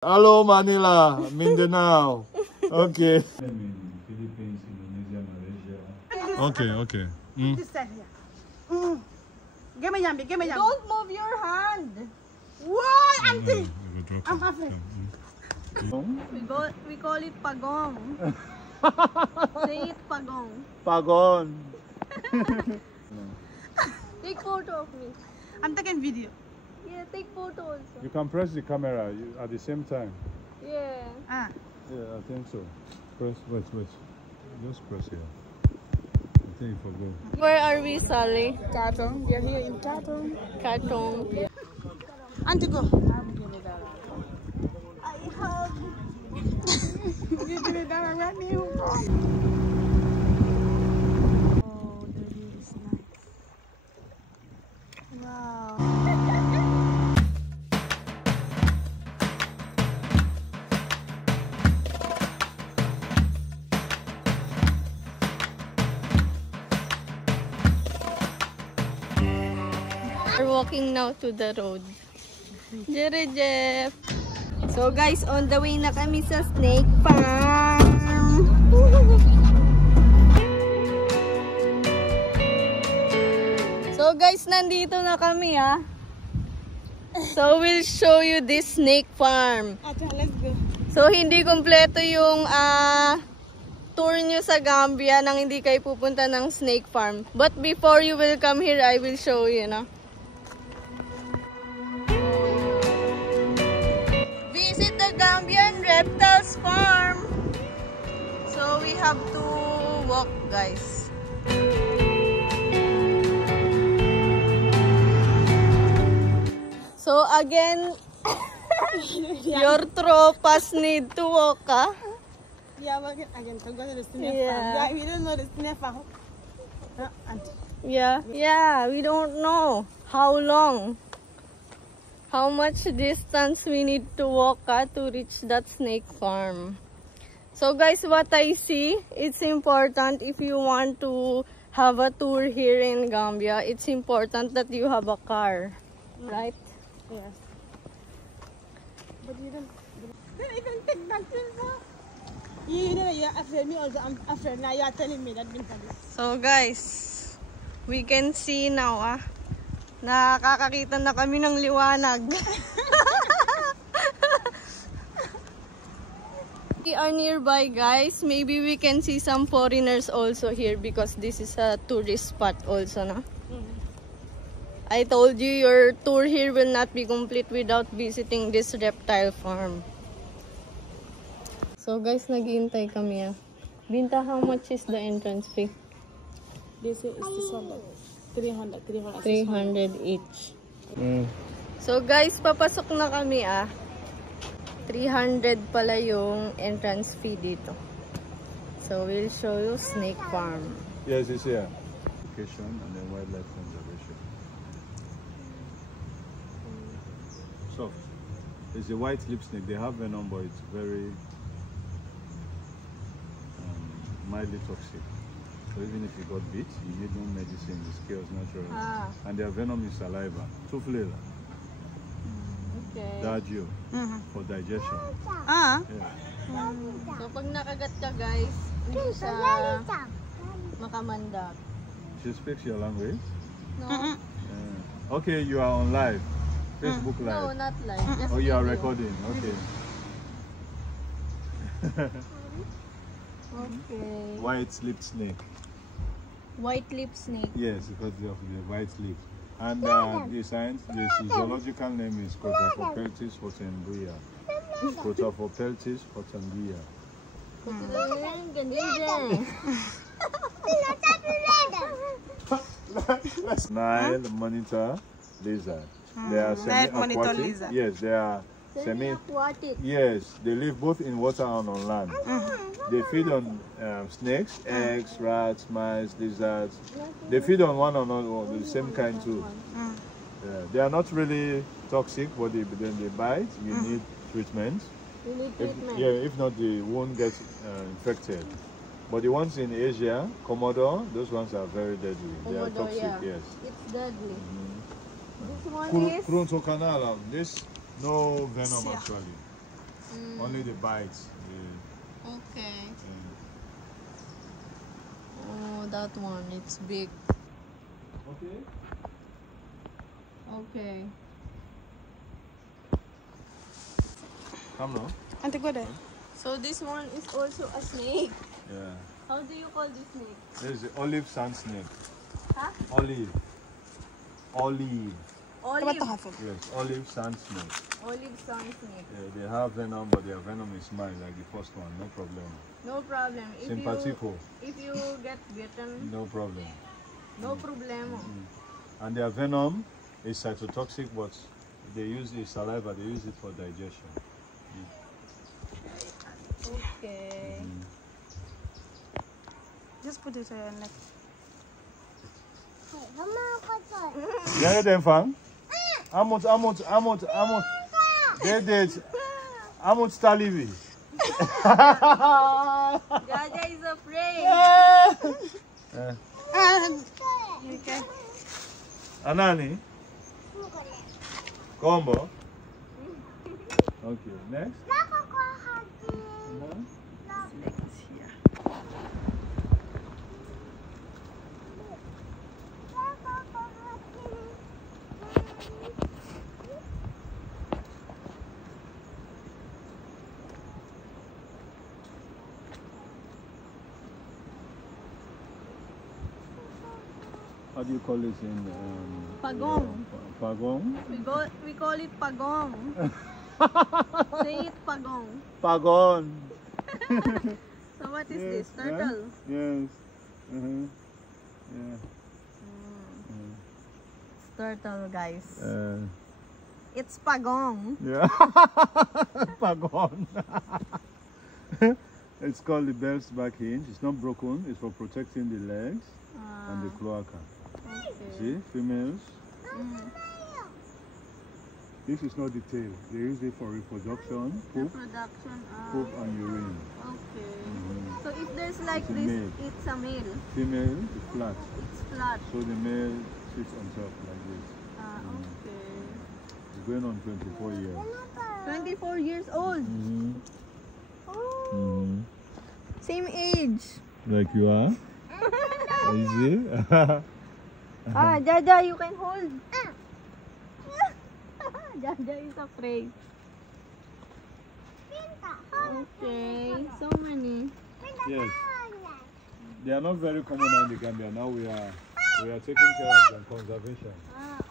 Hello, Manila, Mindanao. Okay. Philippines, Indonesia, Malaysia. Okay. This side here. Give me yummy. Don't move your hand. Why, auntie? I'm afraid. We call it pagong. Say it pagong. Pagon. Take photo of me. I'm taking video. Yeah, take photo also. You can press the camera at the same time. Yeah. Yeah, I think so. Press, wait. Just press here. I think you forgot. Where are we, Sally? Carton. We are here in Carton. Katong. Auntie, go. I hug. You do it down right now. Oh, the view is nice. Wow. We're walking now to the road. Jere Jeff. So guys, on the way na kami sa snake farm. So guys, nandito na kami ah. So we'll show you this snake farm. Ate, let's go. So hindi kompleto yung tour nyo sa Gambia nang hindi kayo pupunta ng snake farm. But before you will come here, I will show you, no? Visit the Gambian Reptiles Farm. So we have to walk, guys. So again, your tropas need to walk, ah? Yeah, we're again to go to the snake Yeah. farm. Yeah, we don't know the snake farm. Auntie. Yeah, we don't know how long, how much distance we need to walk to reach that snake farm. So guys, what I see, it's important if you want to have a tour here in Gambia, it's important that you have a car, right? Yes. But you don't even take that thing, you know, you're afraid me also. I'm afraid now. You're telling me that been funny. So guys, we can see now nakakakita na kami ng liwanag. We are nearby, guys. Maybe we can see some foreigners also here because this is a tourist spot also, no? I told you your tour here will not be complete without visiting this reptile farm. So guys, naghihintay kami. Binta, how much is the entrance fee? This is this one. 300. 300 each. So guys, papasok na kami 300 pala yung entrance fee dito. So we'll show you snake farm. Yes, it's here. Education and then wildlife conservation. Soft. It's a white lip snake. They have venom, but it's very mildly toxic. So even if you got bit, you need no medicine. It kills naturally. And their venom is saliva. Tuflela. Okay. Dagio. For digestion. Ah. Yeah. So pag nakagat ka, guys, hindi siya makamandak. She speaks your language? No? Okay, you are on live. Facebook No, live. not live. Just Oh, you are video. recording. Okay. Okay. White-lipped snake. White lip snake. Yes, because of the white lips. And the zoological name is Crotophopeltis hotenbuya. Crotophopeltis hotenbuya. Nile monitor lizard. They are Nile monitor semi-aquatic. lizard. Yes, they are Semi-aquatic. Yes, they live both in water and on land. They feed on snakes, eggs, rats, mice, lizards. They feed on one another, the same kind too. Yeah, they are not really toxic, but when they bite, you need treatment. You need treatment. If not, the wound gets infected. But the ones in Asia, Komodo, those ones are very deadly. They are Komodo, toxic, yeah. yes. It's deadly. This one is... Kurunto canal, this no venom actually. Only the bites. Okay. Yeah. Oh, that one, it's big. Okay. Okay. Come now. Auntie, go there. So this one is also a snake. Yeah. How do you call this snake? This is the olive sand snake. Huh? Olive. Olive. Dapat to Olive. half. Yes, olive sand snake. Olive sun snake. Yeah, they have venom, but their venom is mild, like the first one. No problem. No problem. Simpatico. If you get bitten, No problem. no problemo. And their venom is cytotoxic, but they use the saliva. They use it for digestion. Okay. Just put it on your neck. Yeah, then fam. Amut. Date. Amut Talibi. Jaja is afraid. Okay. Anani? Combo. Okay, next. How do you call this in Pagong. Pagong? We call it pagong. Say it pagong. Pagon. So what is Yes, this? Turtle. Yes. Yeah. It's turtle, guys. Uh, It's pagong. yeah. Pagon. It's called the Bell's back hinge. It's not broken. It's for protecting the legs and the cloaca. Okay. See, females. This is not the tail. They use it for reproduction, poop, Reproduction. poop and urine. Okay. So if there's like It's a this, male. it's a male. Female is flat. It's flat. So the male sits on top like this. Okay. It's going on 24 years. 24 years old. Oh. Mm-hmm. Same age. Like you are? Is it? Jaja, you can hold. Jaja is afraid. Okay, so many. Yes. They are not very common in the Gambia. Now we are taking care of them, conservation.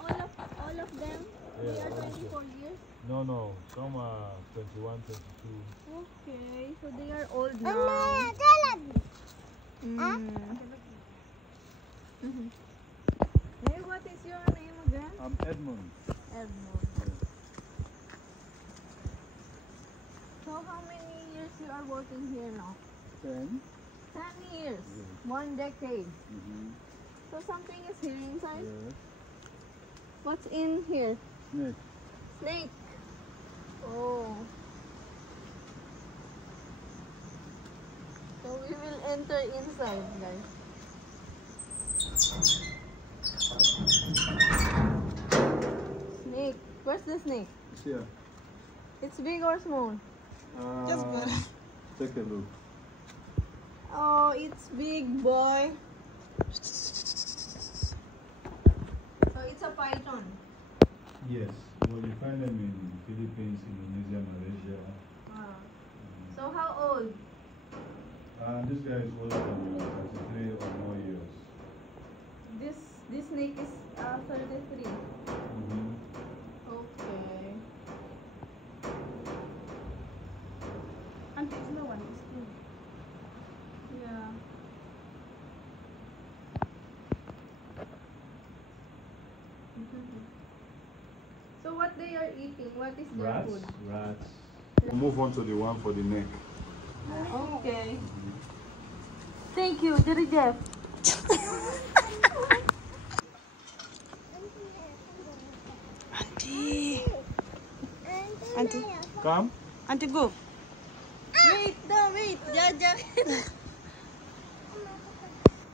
All of them? Yeah, They are all of 24 years? No. Some are 21, 22. Okay, so they are old now. Hey, what is your name again? I'm Edmund. Edmund. So how many years you are working here now? 10. 10 years. 1 decade. So something is here inside? Yes. What's in here? Snake. Snake. Oh. So we will enter inside, guys. Snake. Where's the snake? It's here. It's big or small? Just go. Take a look. Oh, it's big, boy. So it's a python. Yes. Well, you find them in Philippines, Indonesia, Malaysia. So how old? This guy is older than you, 33 or more years. This snake is 33. Okay. Auntie, it's no one. It's clean. Yeah. So what they are eating? What is their Rats. food? Rats. We'll move on to the one for the neck. Okay. Thank you, Jerry Jeff. Auntie. Auntie. Come. Auntie, go. Wait, Jaja.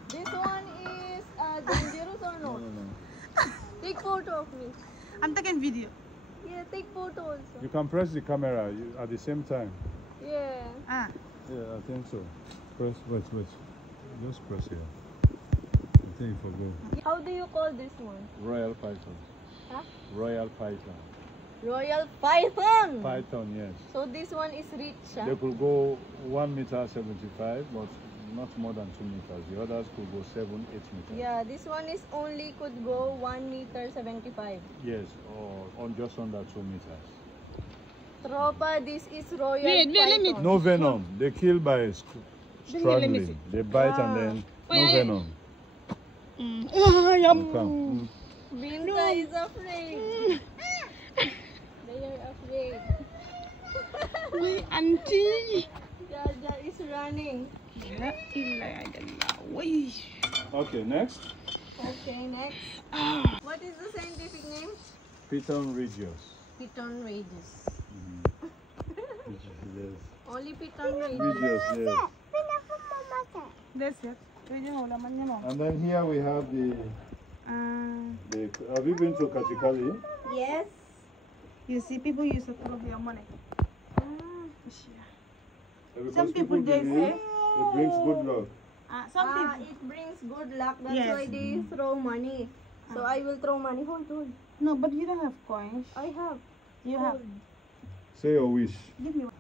This one is dangerous or not? No. Take photo of me. I'm taking video. Yeah, take photo also. You can press the camera at the same time. Yeah. Ah. Yeah, I think so. Press, wait. Just press here. I think you forgot. How do you call this one? Royal Python. Huh? Royal Python. Royal Python. Python, yes. So this one is rich. Huh? They could go 1.75 meters, but not more than 2 meters. The others could go 7, 8 meters. Yeah, this one is only could go 1.75 meters. Yes, or on just under 2 meters. Tropa, this is Royal Wait, let me- Python. No venom. They kill by Let me see. struggling. They bite and then no venom. Come. Binta is afraid. They are afraid. Wait, auntie. Jaja is running. La ilaha illallah. Wait. Okay, next. Okay, next. What is the scientific name? Python regius. Piton Regis. Yes. Only Piton Regis. Regius, yes. That's it. And then here we have the have you been to Kachikali? Yes. You see, people use to throw their money. Because Some people they believe say- it brings good luck. Some people. It brings good luck. That's Yes. why they throw money. So I will throw money. Hold. No, but you don't have coins. I have. You have. Say your wish. Give me one.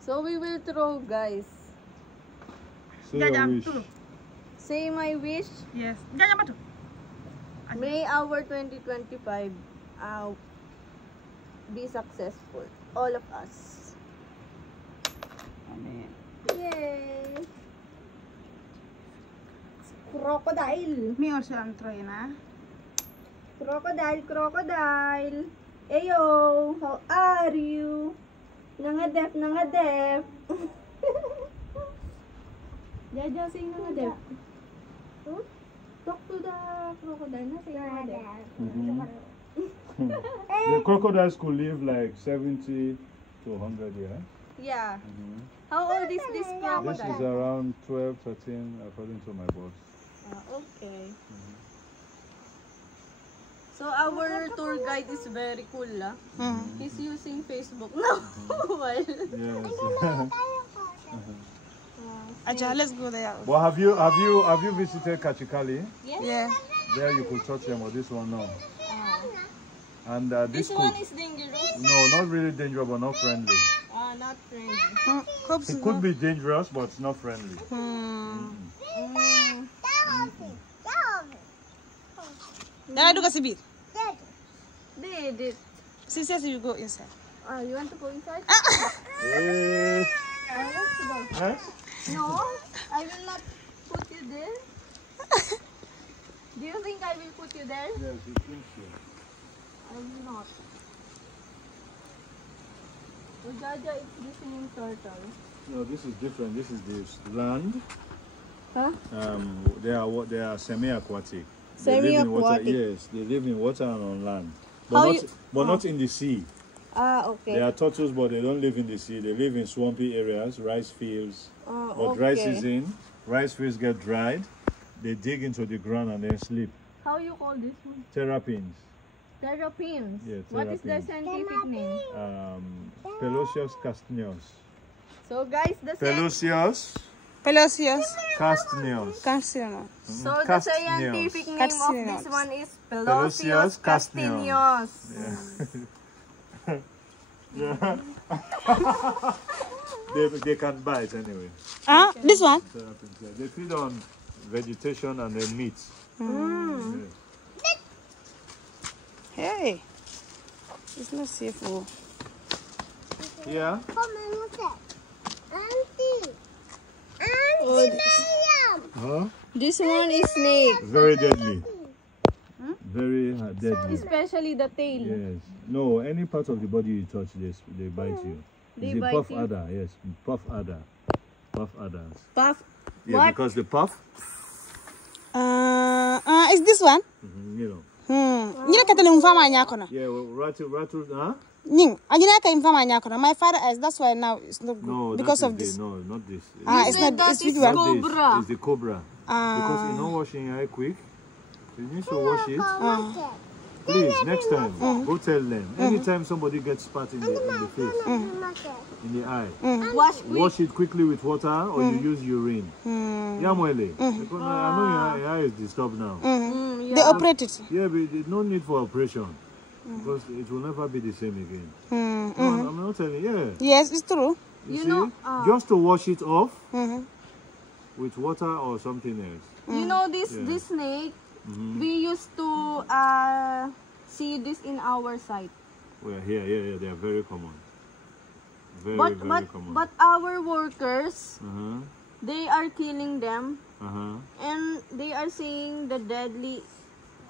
So we will throw, guys. Say your Jaja, wish. two. Say my wish. Yes. Jaja, batu. May our 2025 be successful. All of us. Yay! Crocodile. Me also am trying, ah. Crocodile. Ayo, how are you? Nangadef. Jaja, sing nangadef. Huh? Talk to the crocodile. Na, say nangadef. The crocodiles could live like 70 to 100 years. Yeah. How old is this This is crocodile? around 12, 13 according to my boss. Okay. So our tour guide is very cool, lah. He's using Facebook now. Well, Yes. Aja, let's go there. Well, have you visited Kachikali? yes. Yeah. There you could touch them, or this one no. And This this one could is dangerous. no, not really dangerous, but not friendly. Not friendly. It could be dangerous, but it's not friendly. Dala do kasi bit. Did it? She says you go inside. You want to go inside? Eh, Let's go. eh? No, I will not put you there. Do you think I will put you there? Yes, you think so. I will not. So Jaja is listening turtle. No, this is different. This is the land. Huh? They are semi-aquatic. They live in water. Semi-aquatic. Yes, they live in water and on land, How but not in the sea. Okay. They are turtles, but they don't live in the sea. They live in swampy areas, rice fields. But dry okay. season, rice fields get dried. They dig into the ground and then sleep. How you call this one? Terrapins. Terrapins. Yeah, What is the terrapins. scientific name? Pelosius castaneus. So guys, the Pelosius Pelosius. castaneus. Cancel. so the Castaneus. scientific name of Castaneus. this one is Pelosius Pelosius castaneus. castaneus. Yeah. they can bite anyway. This one? Terrapins, yeah. They feed on vegetation and then meat. Yeah. Hey. It's not safe. Oh. Yeah. Huh? This one is snake, Very deadly. Very deadly. especially the tail. Yes. No, any part of the body you touch, they bite you. They It's a bite puff you? adder. Yes, puff adder. Puff adders. Puff. Yeah, What? because the puff, Is this one? you know. Nina katale mfama nyako. Yeah, well, rattle, huh? Ning, ajina ka mfama nyako. My father is. That's why now it's not good No, because that of is this. no, not this. It's not. that It's is big one. Not this. cobra. It's the cobra. Because you know washing your eye quick. You need to wash it. Please, next time, go tell them. Anytime somebody gets spat in the face, in the eye, wash it quickly with water or you use urine. Yeah, Moele. Because I know your eye is disturbed now. They operate it. Yeah, but there's no need for operation. Because it will never be the same again. No, I'm not telling you. Yeah. Yes, it's true. You see, just to wash it off with water or something else. You know this snake, we used to see this in our site. Well, yeah, they are very common. Very common. But our workers, they are killing them, and they are saying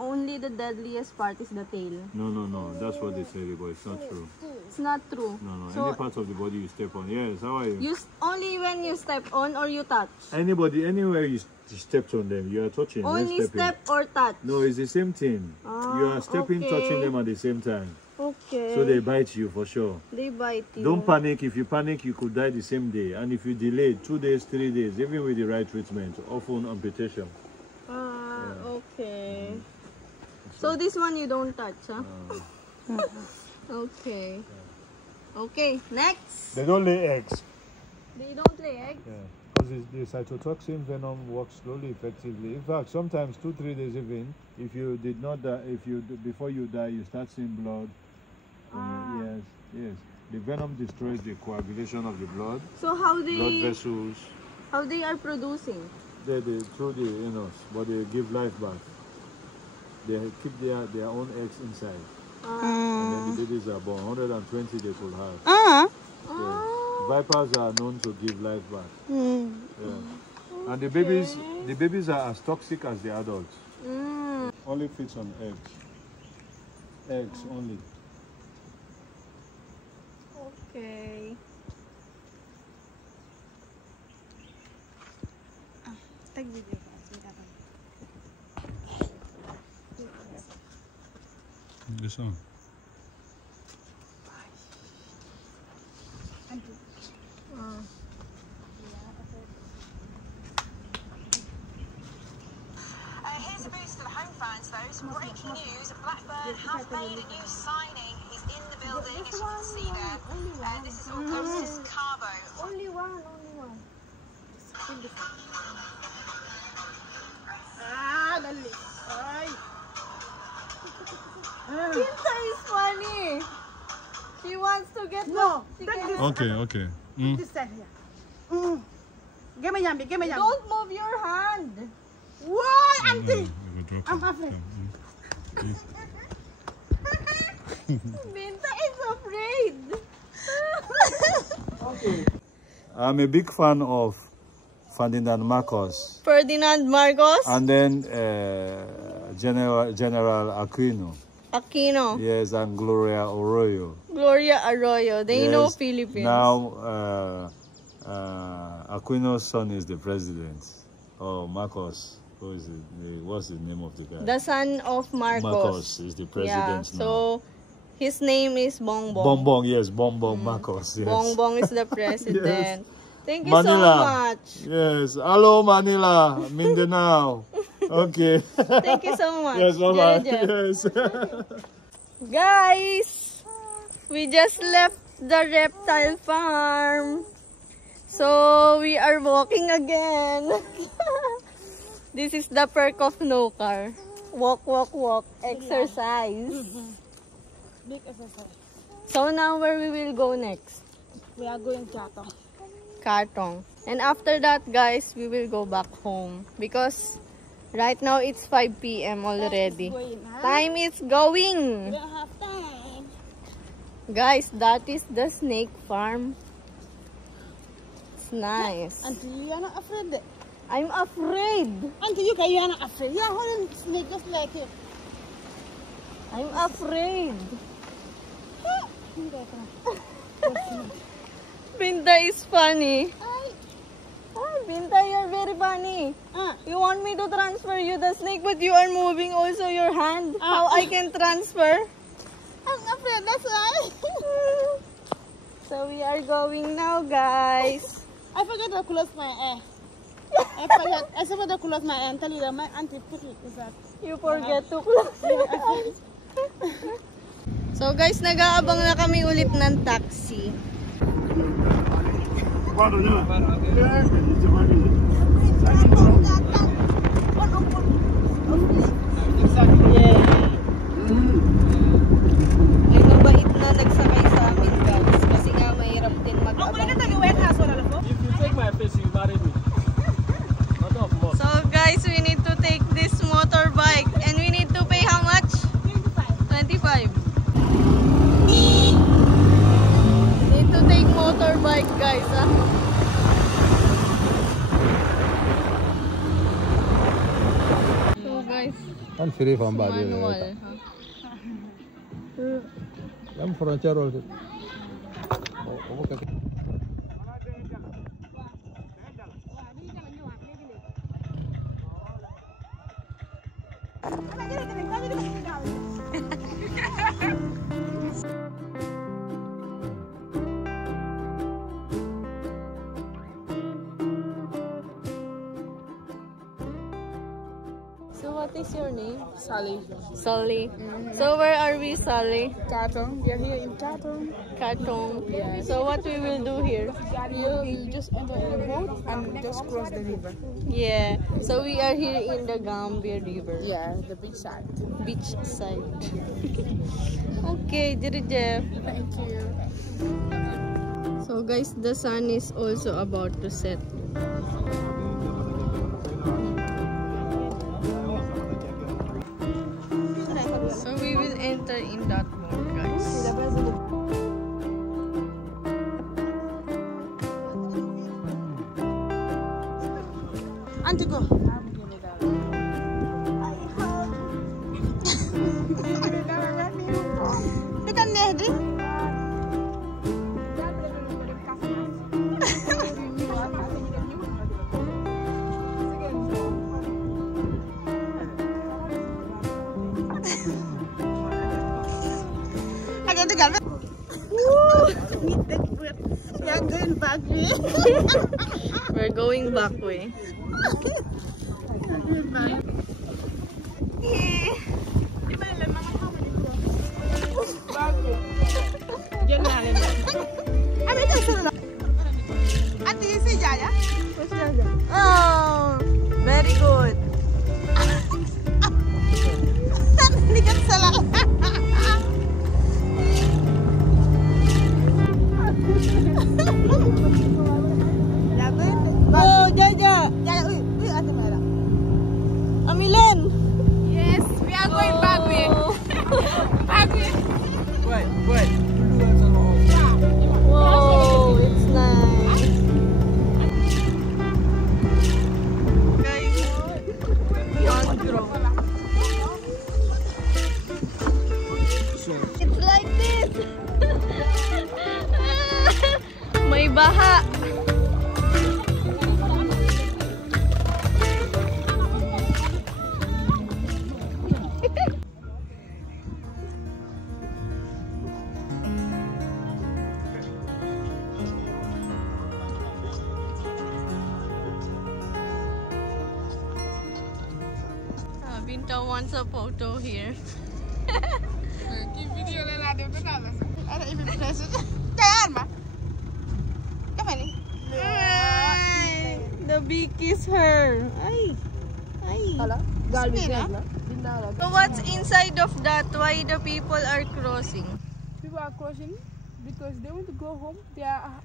only the deadliest part is the tail. No, that's what they say, but it's not true. It's not true. No, So, any part of the body you step on. Yes, how are you? only when you step on or you touch. Anybody, anywhere you stepped on them, you are touching. Only step or touch. No, it's the same thing. You are stepping, touching them at the same time. Okay. So they bite you for sure. They bite you. Don't panic. If you panic, you could die the same day. And if you delay 2 days, 3 days, even with the right treatment, often amputation. Okay. So this one you don't touch, huh? Okay. Okay, next. They don't lay eggs. They don't lay eggs? Yeah. Because the cytotoxin venom works slowly, effectively. In fact, sometimes 2-3 days even, if you did not die, before you die, you start seeing blood. Yes. The venom destroys the coagulation of the blood. So how Blood vessels. how they are producing? They through the anus, but they give life back. They keep their own eggs inside. And then the babies are born. 120 they could have. Yeah. Vipers are known to give life back. Yeah. And the babies are as toxic as the adults. Only feeds on eggs. Eggs only. Okay. Take video. This one. Here's a boost for the home fans, though. Some breaking news. Blackburn have made a new signing. He's in the building, as you can see there. This is Augustus Carbo. Only one. Dali. Ay. Pinta is funny. She wants to get No, she take can- this. Okay. This side here. Give me yummy. Don't move your hand. Why, auntie? I'm afraid. Pinta is afraid. I'm a big fan of Ferdinand Marcos. Ferdinand Marcos. And then General Aquino. Aquino. Yes, and Gloria Arroyo. Gloria Arroyo. They Yes. know Philippines. Now, Aquino's son is the president. Oh, Marcos. Who is it? What's the name of the guy? The son of Marcos. Marcos is the president now. So his name is Bongbong. Bongbong, yes, Bongbong Marcos. Yes. Bongbong is the president. Thank you Manila. so much. Yes. Hello, Manila. Mindanao. Okay. Thank you so much. Yes, bye-bye. Jeff. Yes. Guys, we just left the reptile farm. So we are walking again. This is the perk of no car. Walk, exercise. Big exercise. So now where we will go next? We are going Chato. Katong. And after that, guys, we will go back home. Because right now it's 5 p.m. already. Going, huh? Time is going. We don't have time. Guys, that is the snake farm. It's nice. Auntie, you are not afraid. I'm afraid. Auntie, you are not afraid. You are holding snake just like you. I'm afraid. Binta is funny. Binta, you're very funny. You want me to transfer you the snake, but you are moving also your hand. How I can transfer? I'm afraid, that's why. So we are going now, guys. I forgot to close my eye. I forgot to close my eye and tell you that my auntie put it is that. You forget to close your eyes. So guys, nag-aabang na kami ulit ng taxi. Ay, mabait na nagsakay sa amin guys. Kasi nga mahirap din mag-abang. If you take my place, you marry me. Not of more. So guys, we need to take this motorbike and we need to pay how much? 25. Need to take motorbike guys, ah. So guys, I'm free from body. manual. I'm frontier also. So what is your name? Sally. Sully. So where are we, Sully? Katong. We are here in Katong. Katong. So what we will do here? You just enter in the boat and just cross the river. Yeah. So we are here in the Gambia River. Yeah, the beach side. Beach side. Okay, Jerry Jeff. Thank you. So guys, the sun is also about to set. So we will enter in that boat, guys. Auntie, go. Tekan deh, Dri. Agak tegal. Yang going back way. We're going back way. Oh, very good. Hindi ka salah. Oh, Jaja. Uy, ate Mara. Amilan. Yes, we are going back way. Back way. Wait. Whoa, it's nice. Guys, mangrove. It's like this. May baha. Binta wants a photo here. Video lah dia betul. Ada ibu present. Jangan mah. Kamu ni. Ay, the beak is her. Ay. Hello. So what's inside of that? Why the people are crossing? People are crossing because they want to go home. They are.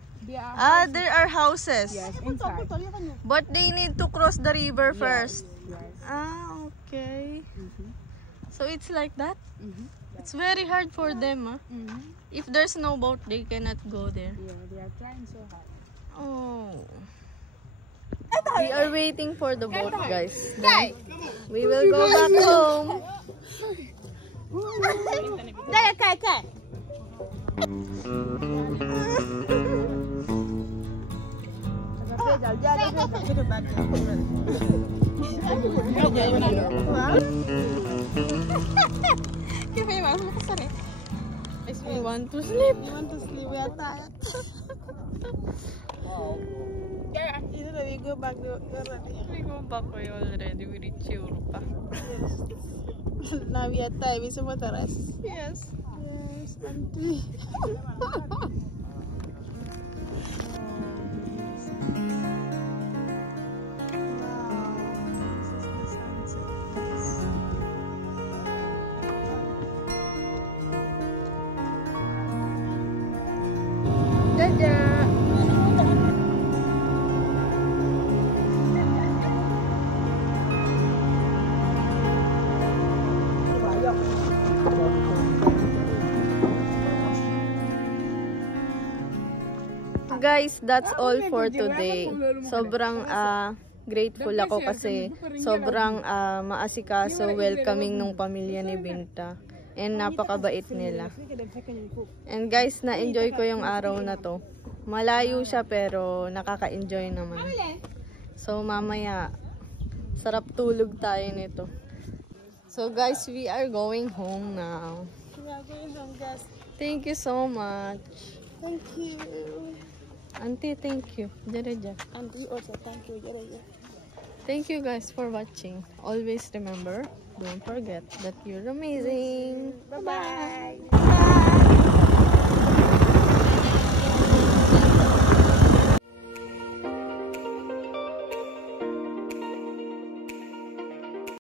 Ah, there are houses. Yes, inside. But they need to cross the river first. Yes. Ah, okay. So it's like that? It's very hard for them, huh? If there's no boat, they cannot go there. Yeah, they are trying so hard. Oh. We are waiting for the boat, guys. Then we will go back home. Daya kai. We want to sleep. We are tired. Kaya, ini lebih go back there already. We go back way already. We reach Europa. Now we are time. It's about the rest. Yes. Yes, auntie. Dadah. Guys, that's all for today. Sobrang grateful ako kasi sobrang maasikaso, welcoming nung pamilya ni Binta. And napakabait nila. And guys, na-enjoy ko yung araw na to. Malayo siya pero nakaka-enjoy naman. So mamaya, sarap tulog tayo nito. So guys, we are going home now. We are going home, guys. Thank you so much. Thank you. Auntie, thank you. Jareja. Auntie also, thank you. Thank you guys for watching. Always remember, don't forget that you're amazing.